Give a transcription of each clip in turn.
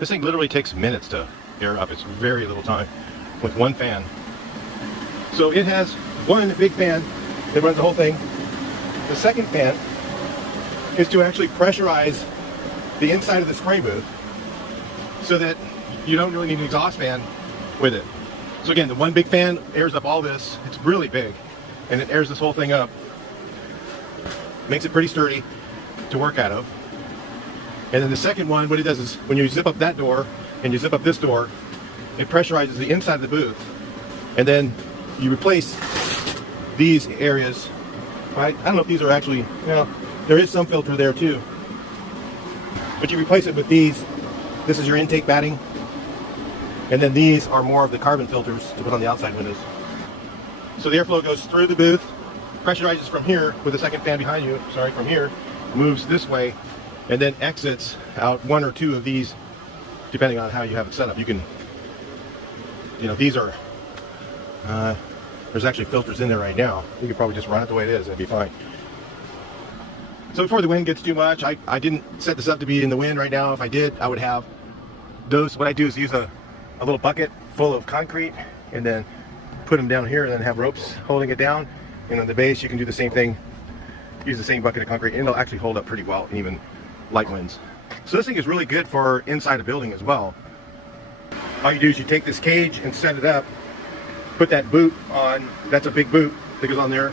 This thing literally takes minutes to air up. It's very little time with one fan. So it has one big fan that runs the whole thing. The second fan is to actually pressurize the inside of the spray booth so that you don't really need an exhaust fan with it. So again, the one big fan airs up all this. It's really big, and it airs this whole thing up. Makes it pretty sturdy to work out of. And then the second one, what it does is when you zip up that door and you zip up this door, it pressurizes the inside of the booth. And then you replace these areas, right? I don't know if these are actually, there is some filter there too. But you replace it with these. This is your intake batting. And then these are more of the carbon filters to put on the outside windows. So the airflow goes through the booth, pressurizes from here with the second fan behind you, from here, moves this way, and then exits out one or two of these, depending on how you have it set up. You can, these are, there's actually filters in there right now. You could probably just run it the way it is, and it'd be fine. So before the wind gets too much, I didn't set this up to be in the wind right now. If I did, I would have those. What I do is use a little bucket full of concrete and then put them down here and then have ropes holding it down. And on the base, you can do the same thing. Use the same bucket of concrete, and it'll actually hold up pretty well in even light winds. So this thing is really good for inside a building as well. All you do is you take this cage and set it up, put that boot on. That's a big boot that goes on there.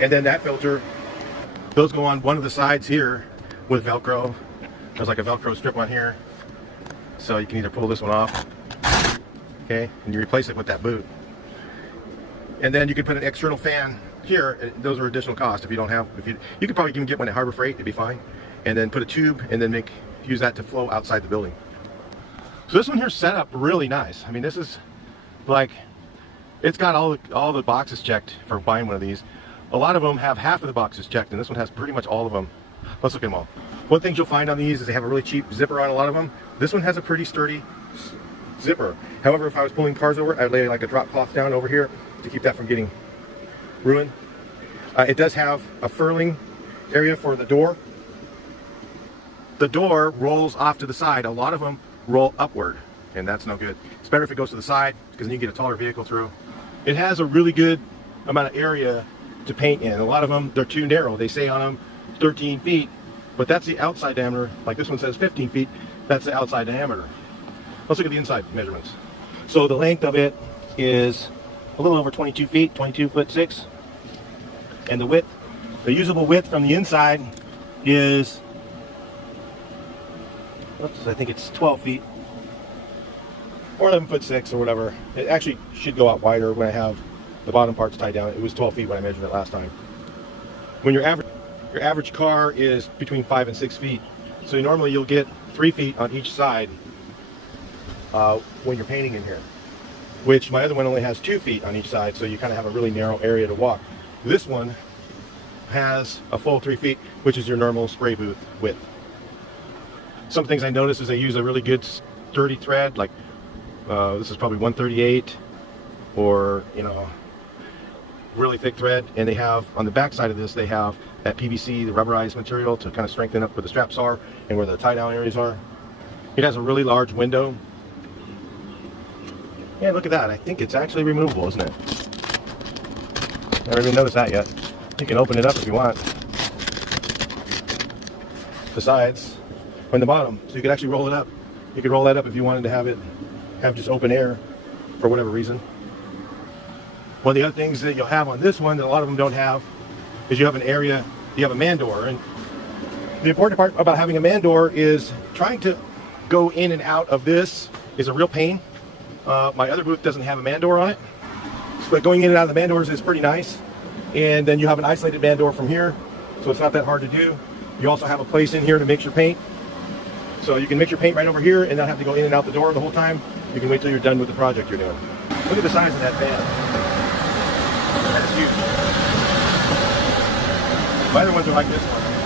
And then that filter, those go on one of the sides here with Velcro. There's like a Velcro strip on here. So you can either pull this one off, okay, and you replace it with that boot. And then you can put an external fan here. Those are additional costs if you don't have, you could probably even get one at Harbor Freight, it'd be fine. And then put a tube and then use that to flow outside the building. So this one here's set up really nice. I mean, this is like, it's got all the boxes checked for buying one of these. A lot of them have half of the boxes checked, and this one has pretty much all of them. Let's look at them all. One thing you'll find on these is they have a really cheap zipper on a lot of them. This one has a pretty sturdy zipper. However, if I was pulling cars over, I'd lay like a drop cloth down over here to keep that from getting ruined. It does have a furling area for the door. The door rolls off to the side. A lot of them roll upward, and that's no good. It's better if it goes to the side, because then you get a taller vehicle through. It has a really good amount of area to paint in. A lot of them, they're too narrow. They say on them 13 feet, but that's the outside diameter. Like this one says 15 feet. That's the outside diameter. Let's look at the inside measurements. So the length of it is a little over 22 feet, 22'6". And the width, the usable width from the inside is, I think it's 12 feet. Or 11'6" or whatever. It actually should go out wider when I have the bottom parts tied down. It was 12 feet when I measured it last time. When your average car is between 5 and 6 feet. So normally you'll get 3 feet on each side when you're painting in here. Which my other one only has 2 feet on each side, so you kind of have a really narrow area to walk. This one has a full 3 feet, which is your normal spray booth width. Some things I noticed is they use a really good sturdy thread, like this is probably 138, or really thick thread. And they have on the back side of this, they have that PVC, the rubberized material, to kind of strengthen up where the straps are and where the tie down areas are. It has a really large window. Yeah, look at that. I think it's actually removable, isn't it? Never even noticed that yet. You can open it up if you want. The sides on the bottom, so you could actually roll it up. You could roll that up if you wanted to have just open air for whatever reason. One of the other things that you'll have on this one that a lot of them don't have is you have an area, you have a man door. And the important part about having a man door is trying to go in and out of this is a real pain. My other booth doesn't have a man door on it, but going in and out of the man doors is pretty nice. And then you have an isolated man door from here, so it's not that hard to do. You also have a place in here to mix your paint. So you can mix your paint right over here and not have to go in and out the door the whole time. You can wait till you're done with the project you're doing. Look at the size of that van. That's huge. My other ones are like this one.